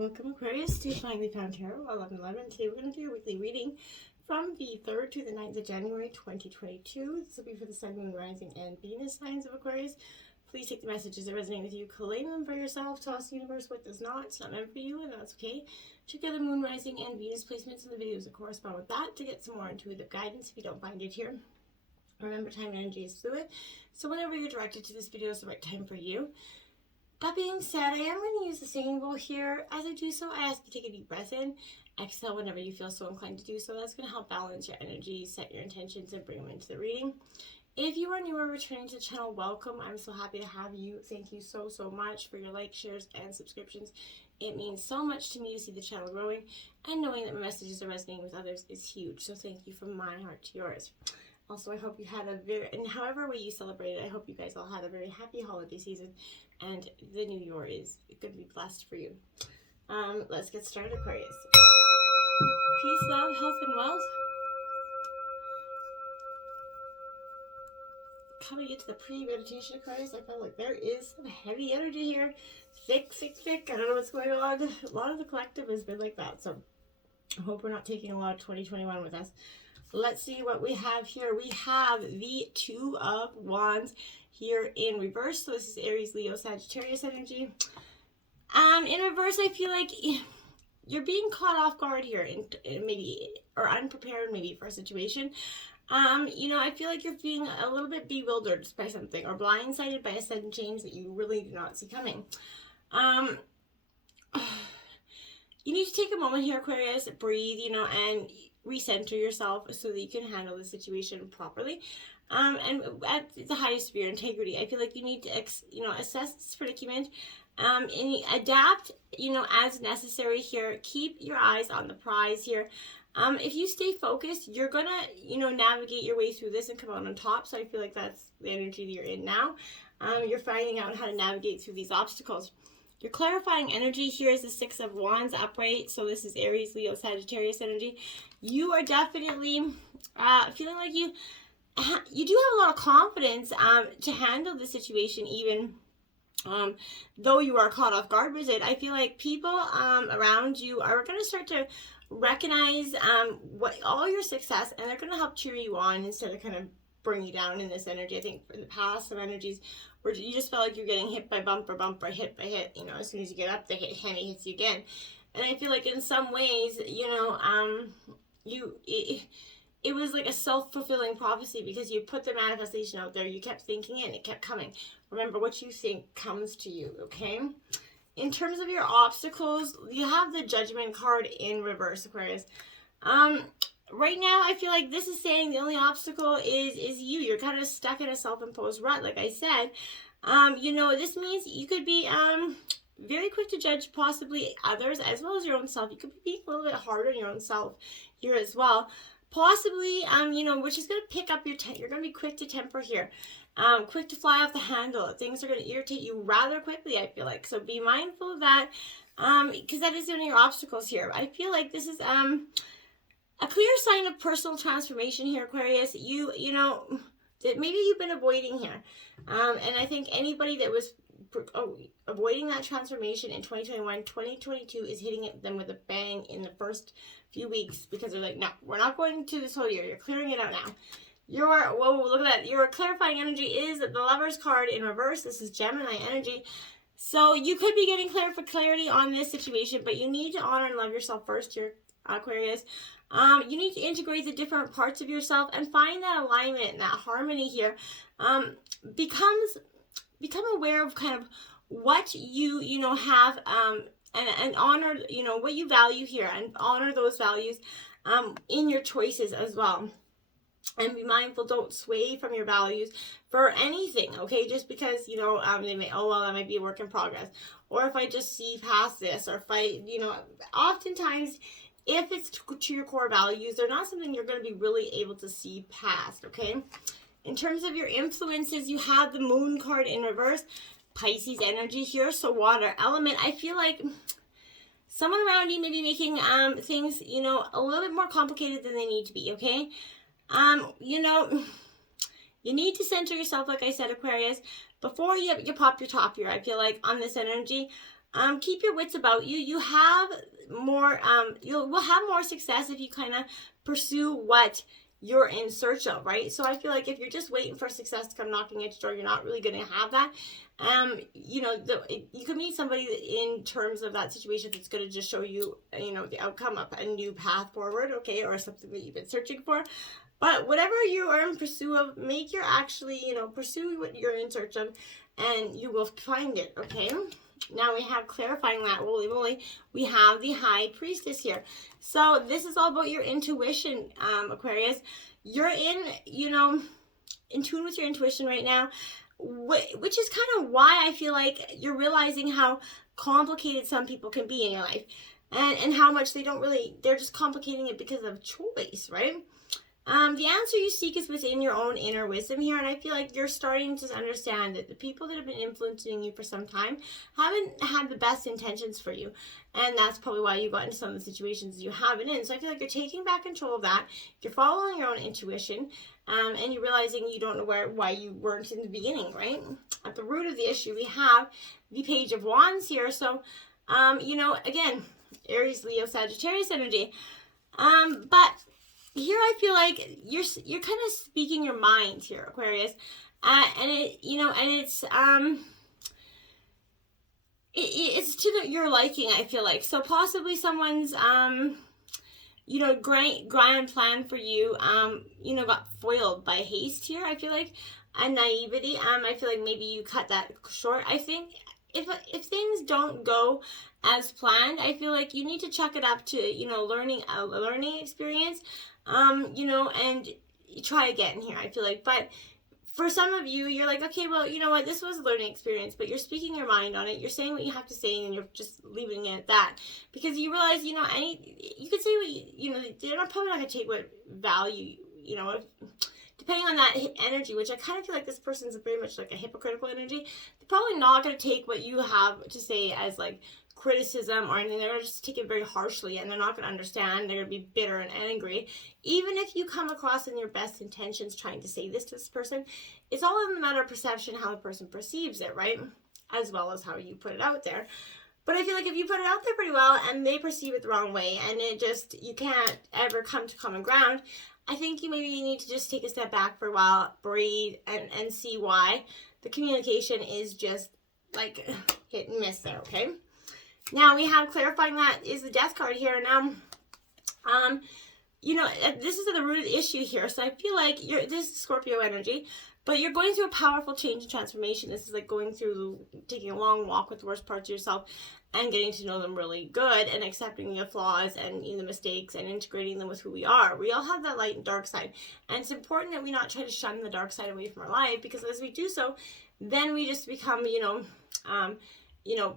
Welcome Aquarius to Finally Found Tarot 1111. Today we're going to do your weekly reading from the 3rd to the 9th of January 2022. This will be for the Sun, Moon, Rising, and Venus signs of Aquarius. Please take the messages that resonate with you, claim them for yourself, toss the universe what does not. It's not meant for you, and that's okay. Check out the Moon, Rising, and Venus placements in the videos that correspond with that to get some more intuitive guidance if you don't find it here. Remember, time and energy is fluid, so whenever you're directed to this video is the right time for you. That being said, I am going to use the singing bowl here. As I do so, I ask you to take a deep breath in. Exhale whenever you feel so inclined to do so. That's going to help balance your energy, set your intentions, and bring them into the reading. If you are new or returning to the channel, welcome. I'm so happy to have you. Thank you so much for your likes, shares, and subscriptions. It means so much to me to see the channel growing, and knowing that my messages are resonating with others is huge. So thank you from my heart to yours. Also, I hope you had and however way you celebrated, I hope you guys all had a very happy holiday season, and the new year is going to be blessed for you. Let's get started, Aquarius. Peace, love, health, and wealth. Coming into the pre-meditation, Aquarius, I felt like there is some heavy energy here. Thick. I don't know what's going on. A lot of the collective has been like that, so I hope we're not taking a lot of 2021 with us. Let's see what we have here. We have the Two of Wands here in reverse. So this is Aries, Leo, Sagittarius energy. In reverse, I feel like you're being caught off guard here, or unprepared maybe for a situation. I feel like you're being a little bit bewildered by something, or blindsided by a sudden change that you really do not see coming. You need to take a moment here, Aquarius, breathe, and recenter yourself so that you can handle the situation properly. And at the highest of your integrity, I feel like you need to, assess this predicament, and adapt, as necessary here. Keep your eyes on the prize here. If you stay focused, you're gonna, navigate your way through this and come out on top. So I feel like that's the energy that you're in now. You're finding out how to navigate through these obstacles. Your clarifying energy here is the Six of Wands upright. So this is Aries, Leo, Sagittarius energy. You are definitely feeling like you do have a lot of confidence to handle the situation, even though you are caught off guard with it. I feel like people around you are going to start to recognize all your success, and they're going to help cheer you on instead of kind of bring you down in this energy. I think in the past, some energies where you just felt like you're getting hit by bumper, hit by hit. As soon as you get up, the hammy hits you again. And I feel like in some ways, it was like a self-fulfilling prophecy, because you put the manifestation out there, you kept thinking it, and it kept coming. Remember, what you think comes to you, okay? In terms of your obstacles, you have the Judgment card in reverse, Aquarius. Right now, I feel like this is saying the only obstacle is you. You're kind of stuck in a self-imposed rut, like I said. This means you could be very quick to judge possibly others as well as your own self. You could be being a little bit harder on your own self here as well. Possibly, which is going to pick up you're going to be quick to temper here. Quick to fly off the handle. Things are going to irritate you rather quickly, I feel like. So be mindful of that, because that is one of your obstacles here. I feel like this is a clear sign of personal transformation here, Aquarius. That maybe you've been avoiding here. And I think anybody that was avoiding that transformation in 2021, 2022 is hitting them with a bang in the first few weeks, because they're like, no, we're not going to this whole year. You're clearing it out now. Look at that. Your clarifying energy is the Lover's card in reverse. This is Gemini energy. So you could be getting clarity on this situation, but you need to honor and love yourself first here, Aquarius. You need to integrate the different parts of yourself and find that alignment and that harmony here. Become aware of kind of what you have, and honor, what you value here, and honor those values in your choices as well. And be mindful, don't sway from your values for anything, okay? Just because, that might be a work in progress. Or if I just see past this, or if I, oftentimes, if it's to your core values, they're not something you're going to be really able to see past, okay? In terms of your influences, you have the Moon card in reverse, Pisces energy here, so water element. I feel like someone around you may be making things, a little bit more complicated than they need to be, okay? You need to center yourself, like I said, Aquarius, before you pop your top here. I feel like on this energy, Keep your wits about you. You have more, will have more success if you kind of pursue what you're in search of, right? So I feel like if you're just waiting for success to come knocking at your door, you're not really going to have that. You know, you could meet somebody in terms of that situation that's going to just show you, you know, the outcome of a new path forward, okay, or something that you've been searching for. But whatever you are in pursuit of, make your actually, you know, pursue what you're in search of, and you will find it, okay? Now we have clarifying that, holy moly, we have the High Priestess here. So this is all about your intuition, Aquarius. You're in, you know, in tune with your intuition right now, which is kind of why I feel like you're realizing how complicated some people can be in your life, and how much they don't really, they're just complicating it because of choice, right? The answer you seek is within your own inner wisdom here, and I feel like you're starting to understand that the people that have been influencing you for some time haven't had the best intentions for you, and that's probably why you got into some of the situations you have been in. So I feel like you're taking back control of that, you're following your own intuition, and you're realizing you don't know why you weren't in the beginning, right? At the root of the issue, we have the Page of Wands here. So, you know, again, Aries, Leo, Sagittarius energy, but here I feel like you're kind of speaking your mind here, Aquarius, and it, you know, and it's to your liking, I feel like. So possibly someone's you know, grand plan for you, you know, got foiled by haste here, I feel like, and naivety. I feel like maybe you cut that short. I think if things don't go as planned, I feel like you need to chuck it up to, you know, a learning experience, you know, and try again here, I feel like. But for some of you, you're like, okay, well, you know what, this was a learning experience, but you're speaking your mind on it, you're saying what you have to say, and you're just leaving it at that, because you realize, you know, you could say what you know, they're probably not going to take what value, you know, depending on that energy, which I kind of feel like this person's very much like a hypocritical energy. They're probably not going to take what you have to say as like criticism or anything. They're going to just take it very harshly, and they're not going to understand. They're going to be bitter and angry. Even if you come across in your best intentions trying to say this to this person, it's all in the matter of perception, how the person perceives it, right? As well as how you put it out there. But I feel like if you put it out there pretty well and they perceive it the wrong way, and you can't ever come to common ground, I think you need to just take a step back for a while, breathe, and see why. The communication is just like hit and miss there, okay? Now we have clarifying that is the Death card here. Now, you know, this is at the root of the issue here. So I feel like this is Scorpio energy, but you're going through a powerful change and transformation. This is like taking a long walk with the worst parts of yourself and getting to know them really good, and accepting the flaws and the mistakes and integrating them with who we are. We all have that light and dark side, and it's important that we not try to shun the dark side away from our life, because as we do so, then we just become, you know,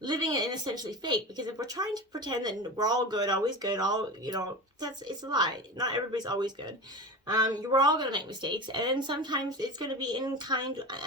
living it in essentially fake. Because if we're trying to pretend that we're all good, always good, all, you know, it's a lie. Not everybody's always good. We're all going to make mistakes, and sometimes it's going to be in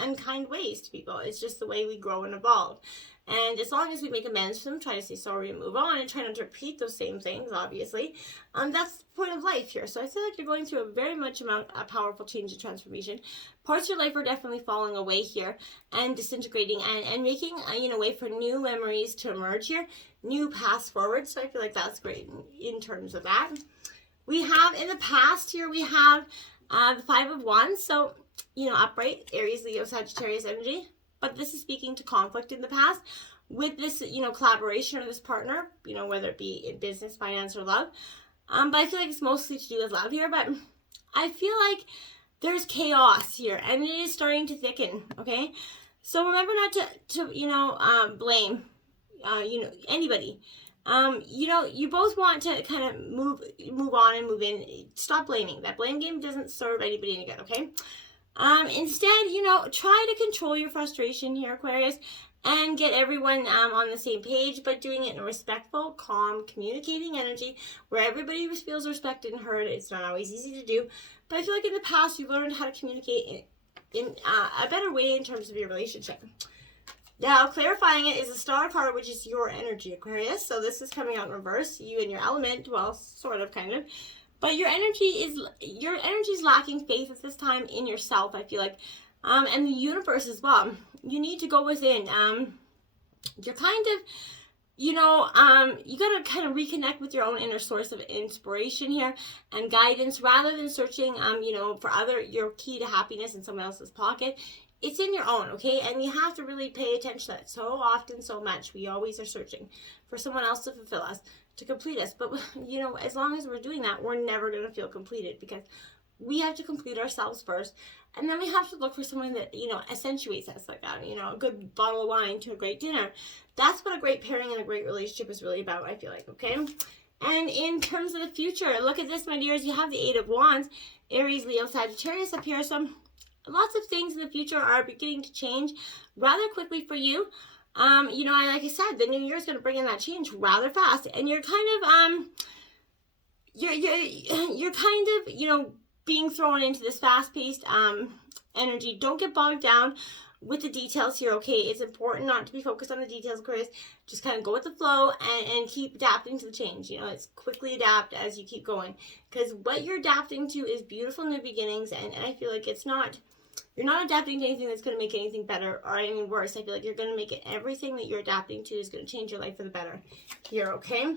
unkind ways to people. It's just the way we grow and evolve. And as long as we make amends for them, try to say sorry and move on, and try not to repeat those same things, obviously, that's the point of life here. So I feel like you're going through a powerful change and transformation. Parts of your life are definitely falling away here and disintegrating, and making way for new memories to emerge here, new paths forward. So I feel like that's great in terms of that. We have in the past here, we have the Five of Wands. So, upright, Aries, Leo, Sagittarius energy. But this is speaking to conflict in the past with this, collaboration or this partner, whether it be in business, finance, or love. But I feel like it's mostly to do with love here. But I feel like there's chaos here, and it is starting to thicken, okay? So remember not to blame, anybody. You both want to kind of move on and move in. Stop blaming. That blame game doesn't serve anybody any good, okay? Instead, try to control your frustration here, Aquarius, and get everyone on the same page, but doing it in a respectful, calm, communicating energy where everybody feels respected and heard. It's not always easy to do, but I feel like in the past you've learned how to communicate in a better way in terms of your relationship. Now, clarifying it is a Star card, which is your energy, Aquarius. So this is coming out in reverse. You and your element, well, sort of, kind of. But your energy is lacking faith at this time in yourself, I feel like, and the universe as well. You need to go within. you're kind of, you got to kind of reconnect with your own inner source of inspiration here and guidance rather than searching, for your key to happiness in someone else's pocket. It's in your own, okay? And you have to really pay attention to that. So often, so much, we always are searching for someone else to fulfill us, to complete us. But, as long as we're doing that, we're never going to feel completed, because we have to complete ourselves first. And then we have to look for someone that, accentuates us like that. A good bottle of wine to a great dinner. That's what a great pairing and a great relationship is really about, I feel like, okay? And in terms of the future, look at this, my dears. You have the Eight of Wands, Aries, Leo, Sagittarius up here. So lots of things in the future are beginning to change rather quickly for you. And like I said, the new year is going to bring in that change rather fast. And you're kind of, you're kind of, being thrown into this fast-paced energy. Don't get bogged down with the details here, okay? It's important not to be focused on the details, Aquarius. Just kind of go with the flow and keep adapting to the change. It's quickly adapt as you keep going, because what you're adapting to is beautiful new beginnings, and I feel like you're not adapting to anything that's going to make anything better or any worse. I feel like you're going to make it, everything that you're adapting to is going to change your life for the better here, okay?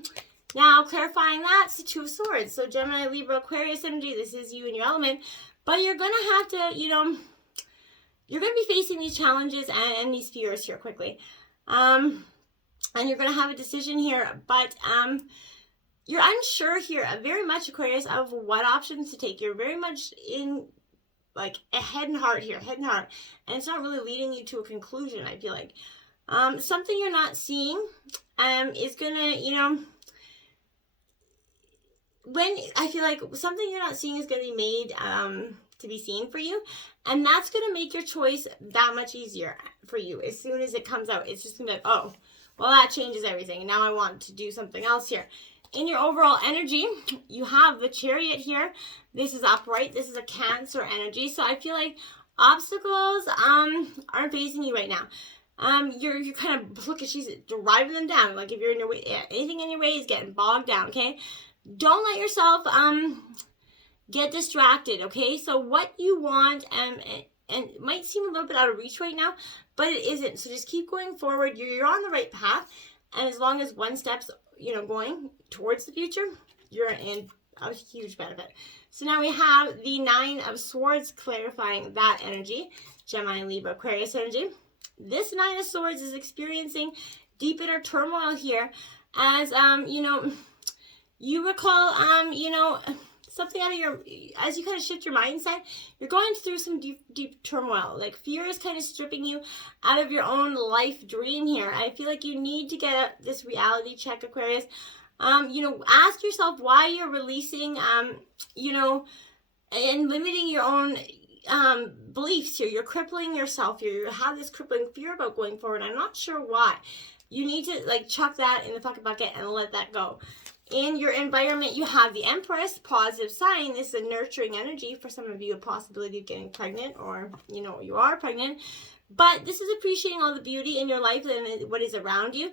Now, clarifying that's the Two of Swords. So Gemini, Libra, Aquarius energy, this is you and your element. But you're going to have to, you're going to be facing these challenges and these fears here quickly. And you're going to have a decision here. But you're unsure here, very much, Aquarius, of what options to take. You're very much in, like, a head and heart here, head and heart. And it's not really leading you to a conclusion, I feel like. Something you're not seeing is going to, when I feel like something you're not seeing is going to be made to be seen for you, and that's going to make your choice that much easier for you. As soon as it comes out, it's just going to be like, oh, well, that changes everything, and now I want to do something else here. In your overall energy, you have the Chariot here. This is upright. This is a Cancer energy, so I feel like obstacles aren't facing you right now. You're kind of, look at, she's driving them down. Like, if you're in your way, anything in your way is getting bogged down, okay? Don't let yourself get distracted, okay? So what you want, and it might seem a little bit out of reach right now, but it isn't. So just keep going forward. You're on the right path, and as long as one step's, going towards the future, you're in a huge benefit. So now we have the Nine of Swords, clarifying that energy. Gemini, Libra, Aquarius energy. This Nine of Swords is experiencing deep inner turmoil here, as you recall, something out of your, as you kind of shift your mindset, you're going through some deep turmoil. Like, fear is kind of stripping you out of your own life dream here. I feel like you need to get this reality check, Aquarius. Ask yourself why you're releasing, and limiting your own beliefs here. You're crippling yourself here. You have this crippling fear about going forward. I'm not sure why. You need to, like, chuck that in the fucking bucket and let that go. In your environment, you have the Empress, positive sign. This is a nurturing energy. For some of you, a possibility of getting pregnant, or, you are pregnant. But this is appreciating all the beauty in your life and what is around you.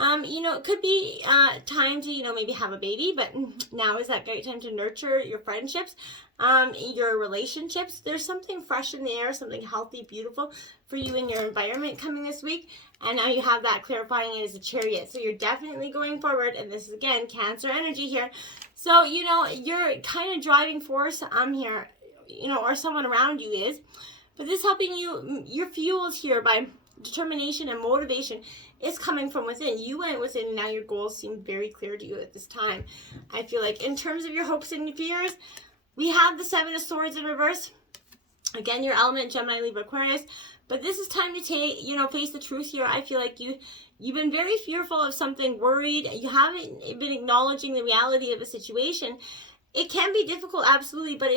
It could be time to, maybe have a baby, but now is that great time to nurture your friendships, your relationships. There's something fresh in the air, something healthy, beautiful for you in your environment coming this week. And now you have that clarifying it as a Chariot. So you're definitely going forward. And this is, again, Cancer energy here. So, you're kind of driving force here, or someone around you is. But this is helping you, your fuels here by determination and motivation is coming from within. You went within, and now your goals seem very clear to you at this time. I feel like in terms of your hopes and fears, we have the Seven of Swords in reverse. Again, your element, Gemini, Libra, Aquarius. But this is time to take, face the truth here. I feel like you've been very fearful of something, worried. You haven't been acknowledging the reality of a situation. It can be difficult, absolutely, but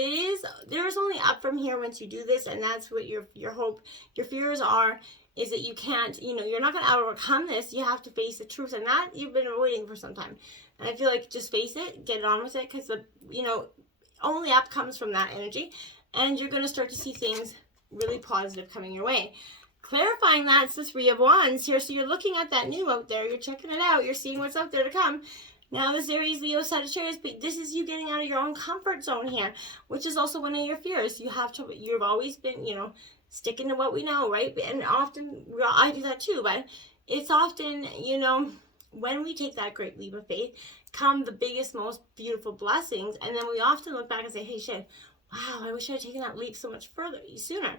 there's only up from here once you do this, and that's what your hope, your fears are, is that you can't, you're not going to overcome this. You have to face the truth, and that you've been avoiding for some time. And I feel like just face it, get on with it, because only up comes from that energy, and you're going to start to see things really positive coming your way. Clarifying that, it's the Three of Wands here. So you're looking at that new out there. You're checking it out. You're seeing what's out there to come. Now this Aries, Leo, Sagittarius, but this is you getting out of your own comfort zone here, which is also one of your fears. You've always been, sticking to what we know, right? And often, I do that too, but it's often, you know, when we take that great leap of faith, come the biggest, most beautiful blessings. And then we often look back and say, hey, shit, wow, I wish I had taken that leap so much further, sooner.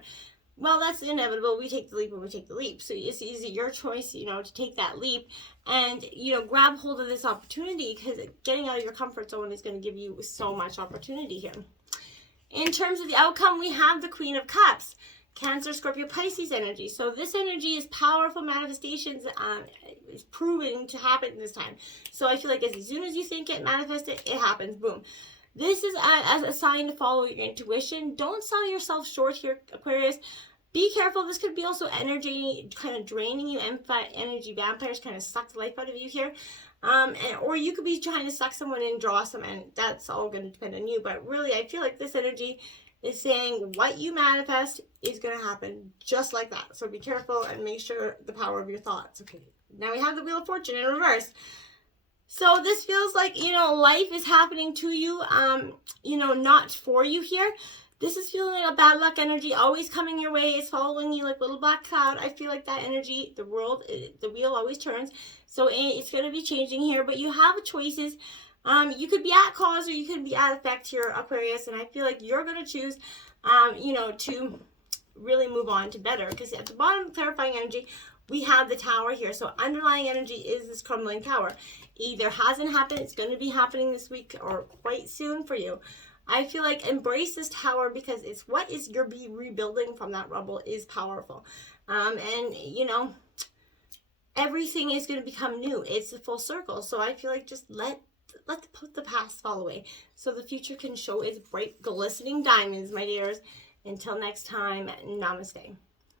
Well, that's inevitable. We take the leap when we take the leap. So it's your choice, you know, to take that leap and, you know, grab hold of this opportunity, because getting out of your comfort zone is going to give you so much opportunity here. In terms of the outcome, we have the Queen of Cups. Cancer, Scorpio, Pisces energy. So this energy is powerful manifestations. It's proving to happen this time. So I feel like as soon as you think it, manifest it, it happens. Boom. This is as a sign to follow your intuition. Don't sell yourself short here, Aquarius. Be careful. This could be also energy kind of draining you. Energy vampires kind of suck the life out of you here. Or you could be trying to suck someone in, draw some, and that's all going to depend on you. But really, I feel like this energy is saying what you manifest is going to happen just like that. So be careful and make sure the power of your thoughts. Okay, now we have the Wheel of Fortune in reverse. So this feels like, you know, life is happening to you, you know, not for you here. This is feeling like a bad luck energy always coming your way. It's following you like little black cloud. I feel like that energy, the wheel always turns. So it's going to be changing here, but you have choices. You could be at cause or you could be at effect here, Aquarius, and I feel like you're going to choose, you know, to really move on to better, because at the bottom of clarifying energy, we have the Tower here. So underlying energy is this crumbling tower. Either hasn't happened, it's going to be happening this week or quite soon for you. I feel like embrace this Tower, because it's what is you're rebuilding from that rubble is powerful. And, you know, everything is going to become new. It's a full circle. So I feel like just let the past fall away so the future can show its bright, glistening diamonds, my dears. Until next time, namaste.